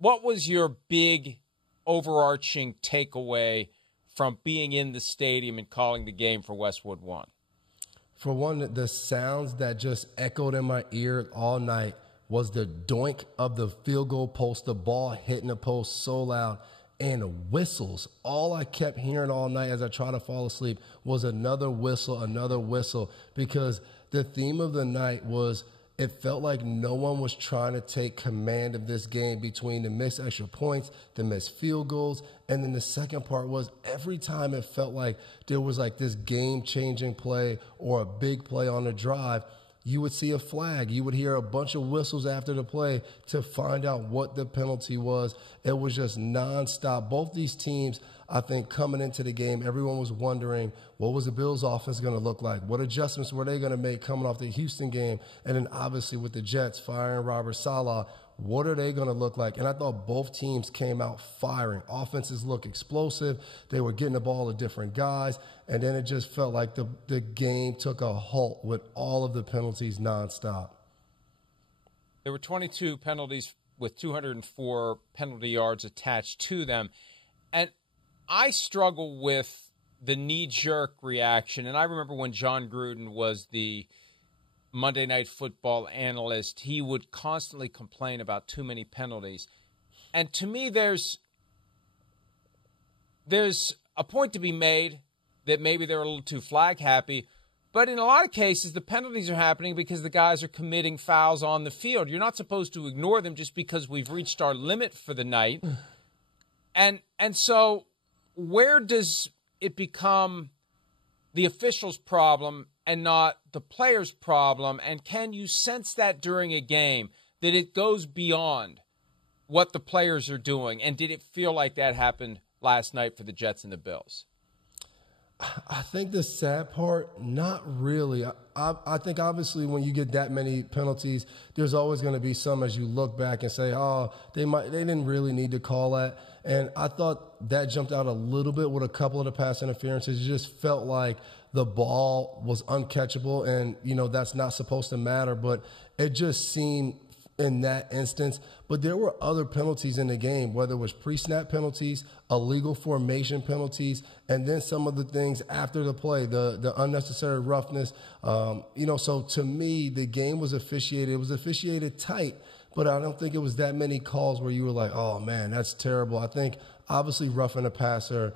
what was your big overarching takeaway from being in the stadium and calling the game for Westwood One? For one, the sounds that just echoed in my ear all night was the doink of the field goal post, the ball hitting the post so loud, and whistles. All I kept hearing all night as I tried to fall asleep was another whistle, because the theme of the night was it felt like no one was trying to take command of this game between the missed extra points, the missed field goals, and then the second part was every time it felt like there was like this game-changing play or a big play on the drive, you would see a flag. You would hear a bunch of whistles after the play to find out what the penalty was. It was just nonstop. Both these teams, I think, coming into the game, everyone was wondering, what was the Bills' offense going to look like? What adjustments were they going to make coming off the Houston game? And then obviously with the Jets firing Robert Saleh, what are they going to look like? And I thought both teams came out firing. Offenses look explosive. They were getting the ball to different guys. And then it just felt like the game took a halt with all of the penalties nonstop. There were 22 penalties with 204 penalty yards attached to them. And I struggle with the knee-jerk reaction. And I remember when John Gruden was the Monday Night Football analyst, he would constantly complain about too many penalties. And to me, there's a point to be made that maybe they're a little too flag happy, but in a lot of cases, the penalties are happening because the guys are committing fouls on the field. You're not supposed to ignore them just because we've reached our limit for the night. And so where does it become the official's problem and not the player's problem? And can you sense that during a game, that it goes beyond what the players are doing? And did it feel like that happened last night for the Jets and the Bills? I think the sad part, not really. I think obviously when you get that many penalties, there's always going to be some as you look back and say, oh, they didn't really need to call that. And I thought that jumped out a little bit with a couple of the pass interferences. It just felt like the ball was uncatchable, and, you know, that's not supposed to matter. But it just seemed in that instance. But there were other penalties in the game, whether it was pre-snap penalties, illegal formation penalties, and then some of the things after the play, the unnecessary roughness. So to me, the game was officiated. It was officiated tight, but I don't think it was that many calls where you were like, oh, man, that's terrible. I think obviously roughing a passer,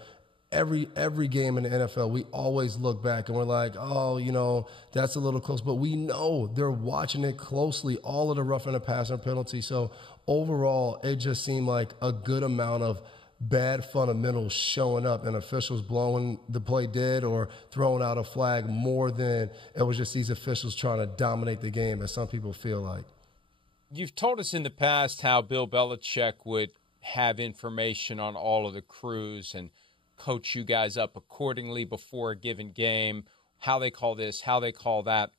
every game in the NFL, we always look back and we're like, oh, you know, that's a little close. But we know they're watching it closely, all of the roughing a passer penalties. So overall, it just seemed like a good amount of bad fundamentals showing up and officials blowing the play dead or throwing out a flag more than it was just these officials trying to dominate the game, as some people feel like. You've told us in the past how Bill Belichick would have information on all of the crews and coach you guys up accordingly before a given game, how they call this, how they call that.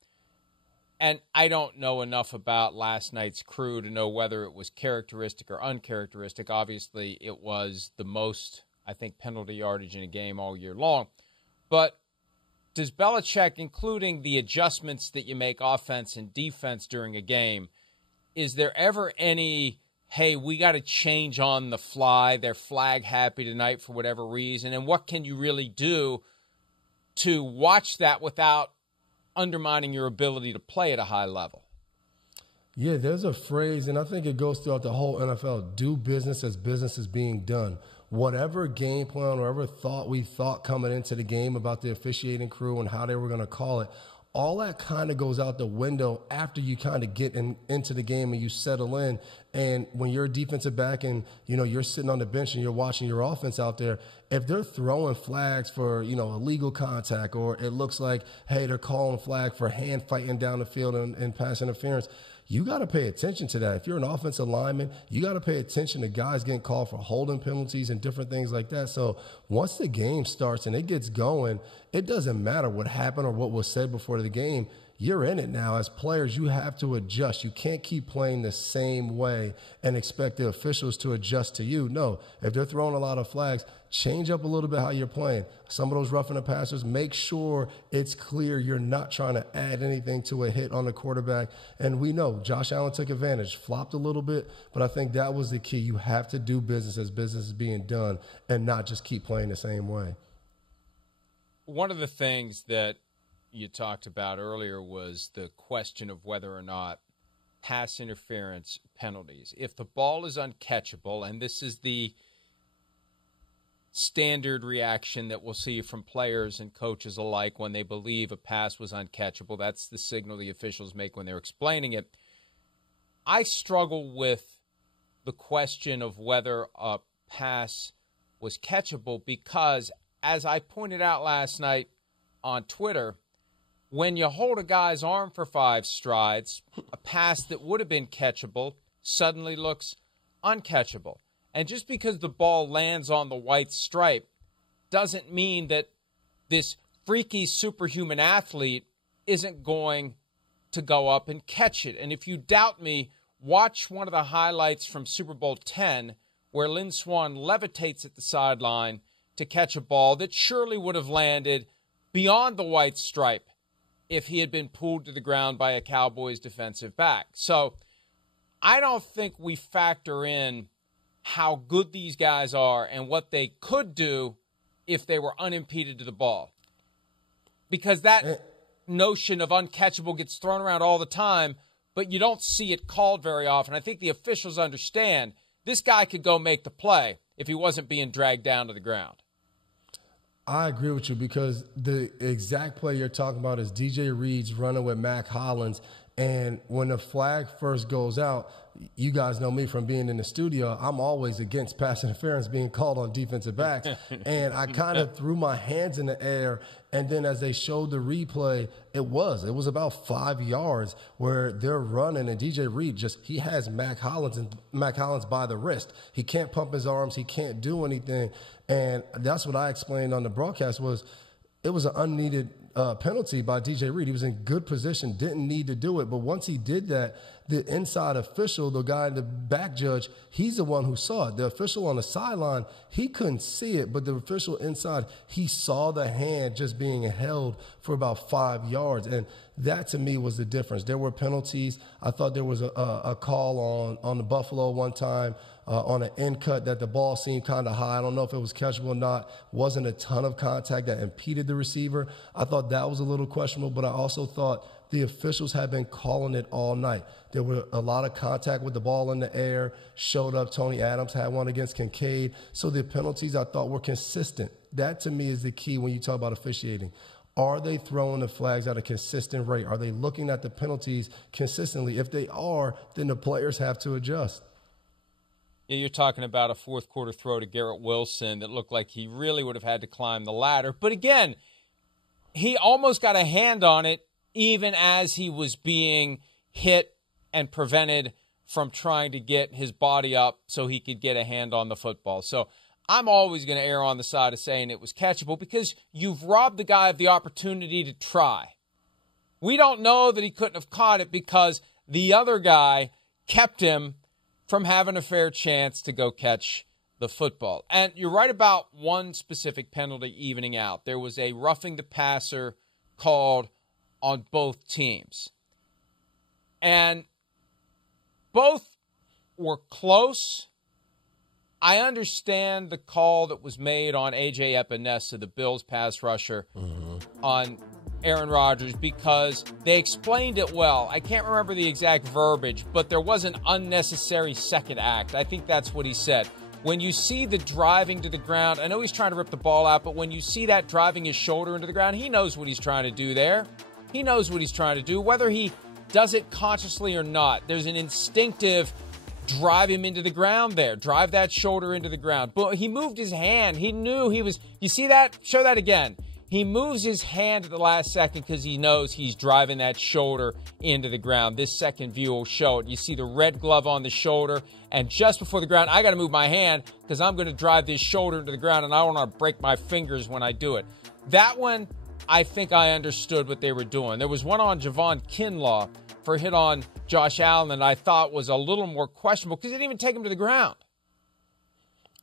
And I don't know enough about last night's crew to know whether it was characteristic or uncharacteristic. Obviously, it was the most, I think, penalty yardage in a game all year long. But does Belichick, including the adjustments that you make offense and defense during a game, is there ever any, hey, we got to change on the fly, they're flag happy tonight for whatever reason, and what can you really do to watch that without undermining your ability to play at a high level? Yeah, there's a phrase, and I think it goes throughout the whole NFL, do business as business is being done. Whatever game plan, whatever thought we thought coming into the game about the officiating crew and how they were going to call it, all that kind of goes out the window after you kind of get into the game and you settle in. And when you're a defensive back and, you know, you're sitting on the bench and you're watching your offense out there, if they're throwing flags for, you know, illegal contact, or it looks like, hey, they're calling a flag for hand fighting down the field and pass interference, you got to pay attention to that. If you're an offensive lineman, you got to pay attention to guys getting called for holding penalties and different things like that. So once the game starts and it gets going, it doesn't matter what happened or what was said before the game. you're in it now. As players, you have to adjust. You can't keep playing the same way and expect the officials to adjust to you. No, if they're throwing a lot of flags, change up a little bit how you're playing. Some of those roughing the passers, make sure it's clear you're not trying to add anything to a hit on the quarterback. And we know Josh Allen took advantage, flopped a little bit, but I think that was the key. You have to do business as business is being done and not just keep playing the same way. One of the things that you talked about earlier was the question of whether or not pass interference penalties. If the ball is uncatchable, and this is the standard reaction that we'll see from players and coaches alike when they believe a pass was uncatchable, that's the signal the officials make when they're explaining it. I struggle with the question of whether a pass was catchable because, as I pointed out last night on Twitter, when you hold a guy's arm for 5 strides, a pass that would have been catchable suddenly looks uncatchable. And just because the ball lands on the white stripe doesn't mean that this freaky superhuman athlete isn't going to go up and catch it. And if you doubt me, watch one of the highlights from Super Bowl X where Lynn Swann levitates at the sideline to catch a ball that surely would have landed beyond the white stripe if he had been pulled to the ground by a Cowboys defensive back. So I don't think we factor in how good these guys are and what they could do if they were unimpeded to the ball. Because that notion of uncatchable gets thrown around all the time, but you don't see it called very often. I think the officials understand this guy could go make the play if he wasn't being dragged down to the ground. I agree with you because the exact play you're talking about is DJ Reed's running with Mac Hollins. And when the flag first goes out, you guys know me from being in the studio, I'm always against pass interference being called on defensive backs. And I kind of threw my hands in the air. And then as they showed the replay, it was about 5 yards where they're running. And DJ Reed he has Mac Hollins by the wrist. He can't pump his arms. He can't do anything. And that's what I explained on the broadcast it was an unneeded penalty by DJ Reed. He was in good position, didn't need to do it. But once he did that, the inside official, the guy in the back judge, he's the one who saw it. The official on the sideline, he couldn't see it, but the official inside, he saw the hand just being held for about 5 yards. And that, to me, was the difference. There were penalties. I thought there was a call on the Buffalo one time on an end cut that the ball seemed kind of high. I don't know if it was catchable or not. Wasn't a ton of contact that impeded the receiver. I thought that was a little questionable, but I also thought the officials had been calling it all night. There were a lot of contact with the ball in the air, showed up. Tony Adams had one against Kincaid. So the penalties I thought were consistent. That, to me, is the key when you talk about officiating. Are they throwing the flags at a consistent rate? Are they looking at the penalties consistently? If they are, then the players have to adjust. Yeah, you're talking about a fourth-quarter throw to Garrett Wilson that looked like he really would have had to climb the ladder. But again, he almost got a hand on it even as he was being hit and prevented from trying to get his body up so he could get a hand on the football. So I'm always going to err on the side of saying it was catchable because you've robbed the guy of the opportunity to try. We don't know that he couldn't have caught it because the other guy kept him from having a fair chance to go catch the football. And you're right about one specific penalty evening out. There was a roughing the passer called on both teams. And both were close. I understand the call that was made on A.J. Epinesa, the Bills pass rusher, on Aaron Rodgers because they explained it well. I can't remember the exact verbiage, but there was an unnecessary second act. I think that's what he said. When you see the driving to the ground, I know he's trying to rip the ball out, but when you see that driving his shoulder into the ground, he knows what he's trying to do there. He knows what he's trying to do, whether he does it consciously or not. There's an instinctive drive him into the ground there. Drive that shoulder into the ground. But he moved his hand. He knew he was, you see that? Show that again. He moves his hand at the last second because he knows he's driving that shoulder into the ground. This second view will show it. You see the red glove on the shoulder, and just before the ground, I got to move my hand because I'm going to drive this shoulder into the ground, and I don't want to break my fingers when I do it. That one, I think I understood what they were doing. There was one on Javon Kinlaw for a hit on Josh Allen that I thought was a little more questionable because he didn't even take him to the ground.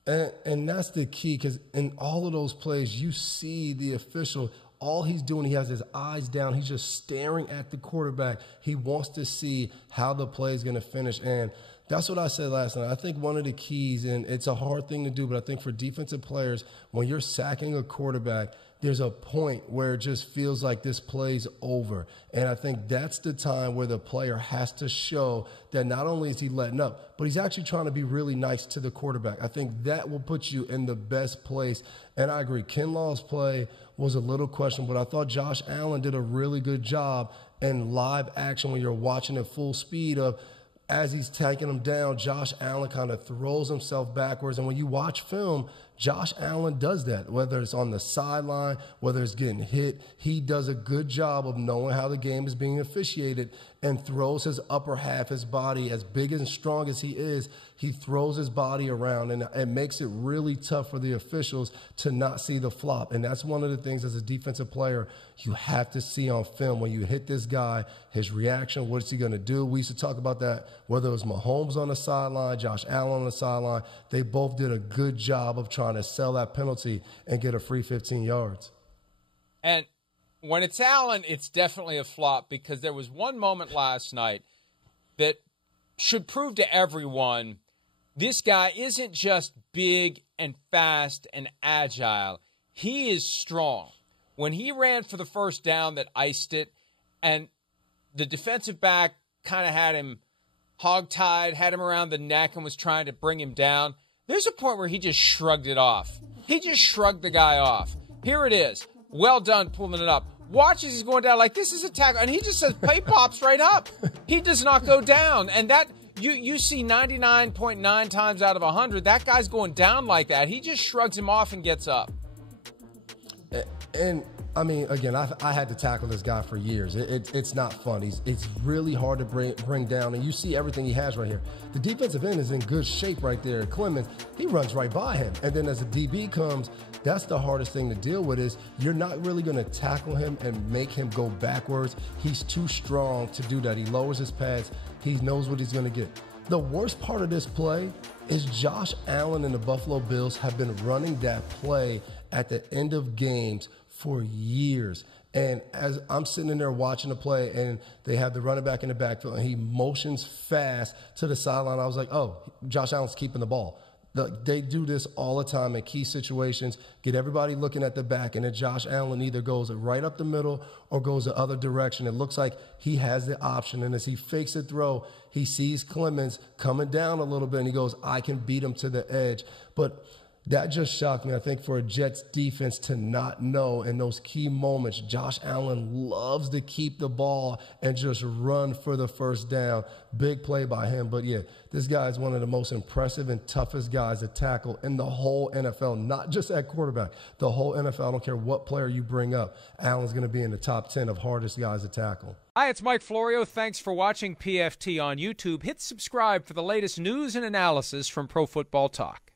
And that's the key, because in all of those plays, you see the official, all he's doing, he has his eyes down. He's just staring at the quarterback. He wants to see how the play is going to finish. And that's what I said last night. I think one of the keys, and it's a hard thing to do, but I think for defensive players, when you're sacking a quarterback, there's a point where it just feels like this play's over. And I think that's the time where the player has to show that not only is he letting up, but he's actually trying to be really nice to the quarterback. I think that will put you in the best place. And I agree, Kinlaw's play was a little questionable, but I thought Josh Allen did a really good job in live action when you're watching at full speed of, as he's taking him down, Josh Allen kind of throws himself backwards. And when you watch film, Josh Allen does that, whether it's on the sideline, whether it's getting hit. He does a good job of knowing how the game is being officiated and throws his upper half, his body, as big and strong as he is, he throws his body around, and it makes it really tough for the officials to not see the flop. And that's one of the things as a defensive player you have to see on film. When you hit this guy, his reaction, what is he going to do? We used to talk about that, whether it was Mahomes on the sideline, Josh Allen on the sideline. They both did a good job of trying to sell that penalty and get a free 15 yards. And when it's Allen, it's definitely a flop, because there was one moment last night that should prove to everyone this guy isn't just big and fast and agile. He is strong. When he ran for the first down that iced it, and the defensive back kind of had him hogtied, had him around the neck and was trying to bring him down, there's a point where he just shrugged it off. He just shrugged the guy off. Here it is. Well done pulling it up. Watch as he's going down like this is a tackle. And he just says, play pops right up. He does not go down. And that you see 99.9 times out of 100, that guy's going down like that. He just shrugs him off and gets up. And I mean, again, I had to tackle this guy for years. It's not fun. It's really hard to bring down, and you see everything he has right here. The defensive end is in good shape right there. Clemens, he runs right by him. And then as the DB comes, that's the hardest thing to deal with, is you're not really going to tackle him and make him go backwards. He's too strong to do that. He lowers his pads. He knows what he's going to get. The worst part of this play is Josh Allen and the Buffalo Bills have been running that play at the end of games for years. And as I'm sitting in there watching the play, and they have the running back in the backfield, and he motions fast to the sideline, I was like, oh, Josh Allen's keeping the ball. They do this all the time in key situations, get everybody looking at the back, and then Josh Allen either goes right up the middle or goes the other direction. It looks like he has the option, and as he fakes the throw, he sees Clemens coming down a little bit, and he goes, I can beat him to the edge. But that just shocked me. I think for a Jets defense to not know in those key moments, Josh Allen loves to keep the ball and just run for the first down. Big play by him. But, yeah, this guy is one of the most impressive and toughest guys to tackle in the whole NFL, not just at quarterback. The whole NFL, I don't care what player you bring up, Allen's going to be in the top 10 of hardest guys to tackle. Hi, it's Mike Florio. Thanks for watching PFT on YouTube. Hit subscribe for the latest news and analysis from Pro Football Talk.